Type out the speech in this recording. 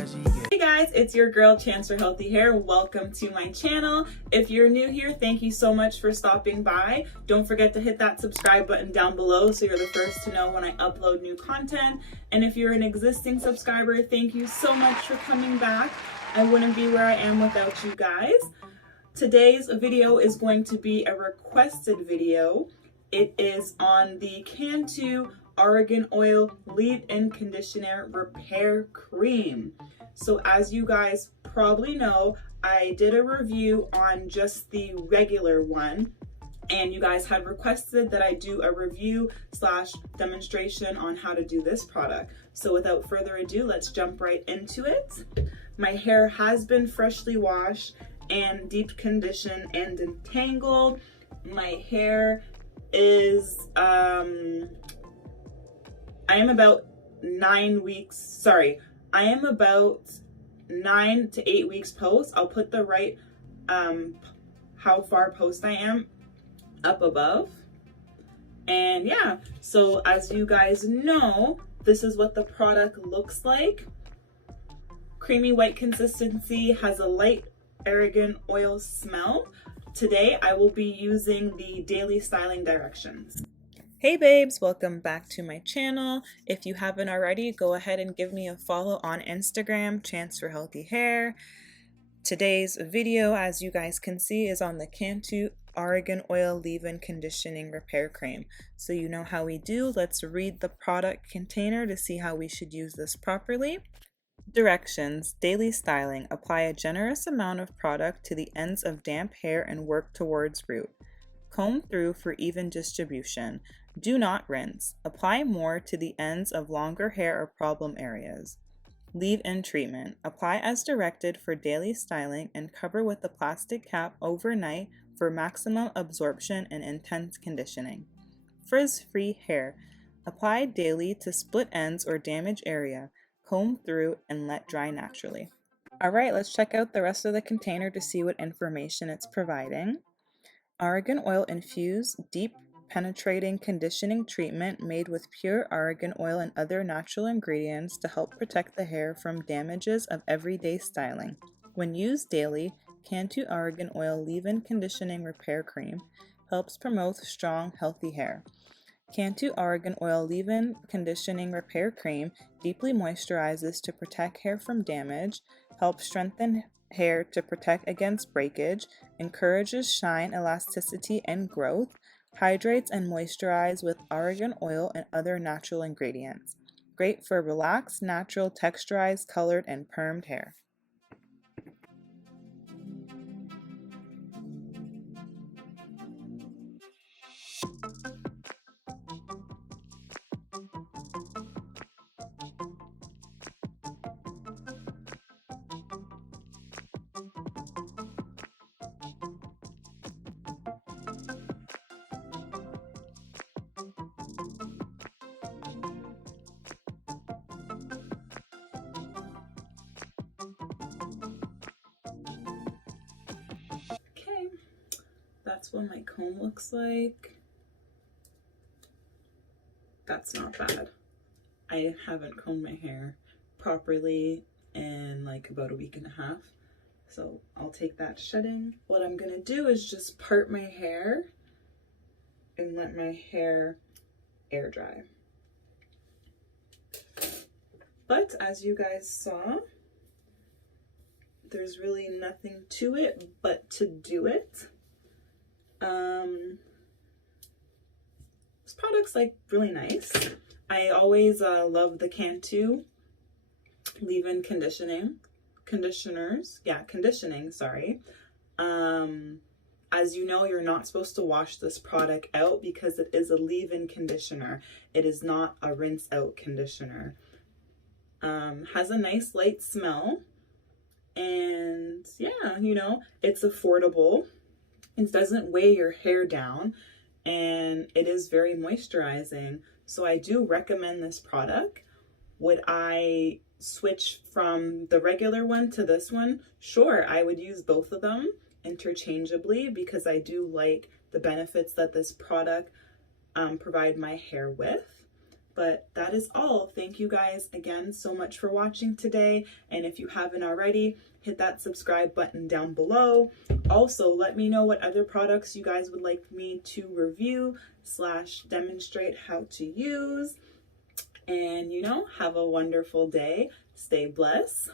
Hey guys, it's your girl Chance for Healthy Hair. Welcome to my channel. If you're new here, thank you so much for stopping by. Don't forget to hit that subscribe button down below so you're the first to know when I upload new content. And if you're an existing subscriber, thank you so much for coming back. I wouldn't be where I am without you guys. Today's video is going to be a requested video. It is on the Cantu Argan Oil Leave-In Conditioner Repair Cream. So as you guys probably know, I did a review on just the regular one, and you guys had requested that I do a review / demonstration on how to do this product. So without further ado, let's jump right into it. My hair has been freshly washed and deep conditioned and entangled. My hair is I am about 9 to 8 weeks post. I'll put the right how far post I am up above. And yeah, so as you guys know, this is what the product looks like. Creamy white consistency, has a light argan oil smell. Today I will be using the daily styling directions. Hey babes, welcome back to my channel. If you haven't already, go ahead and give me a follow on Instagram, Chance for Healthy Hair. Today's video, as you guys can see, is on the Cantu Argan Oil Leave-In Conditioning Repair Cream. So you know how we do. Let's read the product container to see how we should use this properly. Directions: daily styling. Apply a generous amount of product to the ends of damp hair and work towards root. Comb through for even distribution. Do not rinse. Apply more to the ends of longer hair or problem areas. Leave-in treatment. Apply as directed for daily styling and cover with a plastic cap overnight for maximum absorption and intense conditioning. Frizz-free hair. Apply daily to split ends or damaged area. Comb through and let dry naturally. Alright, let's check out the rest of the container to see what information it's providing. Argan oil infused, deep penetrating conditioning treatment made with pure argan oil and other natural ingredients to help protect the hair from damages of everyday styling. When used daily, Cantu Argan Oil Leave-In Conditioning Repair Cream helps promote strong, healthy hair. Cantu Argan Oil Leave-In Conditioning Repair Cream deeply moisturizes to protect hair from damage, helps strengthen hair to protect against breakage, encourages shine, elasticity, and growth, hydrates and moisturizes with argan oil and other natural ingredients. Great for relaxed, natural, texturized, colored, and permed hair. Okay, that's what my comb looks like. That's not bad. I haven't combed my hair properly in like about a week and a half, so I'll take that shedding. What I'm gonna do is just part my hair and let my hair air dry. But as you guys saw, there's really nothing to it but to do it. This product's like really nice. I always love the Cantu leave-in conditioning, sorry. As you know, you're not supposed to wash this product out because it is a leave-in conditioner. It is not a rinse out conditioner. Has a nice light smell, and yeah, you know, it's affordable. It doesn't weigh your hair down, and it is very moisturizing. So I do recommend this product. Would I switch from the regular one to this one? Sure, I would use both of them interchangeably because I do like the benefits that this product provide my hair with. But that is all. Thank you guys again so much for watching today. And if you haven't already, hit that subscribe button down below. Also, let me know what other products you guys would like me to review / demonstrate how to use. And, you know, have a wonderful day. Stay blessed.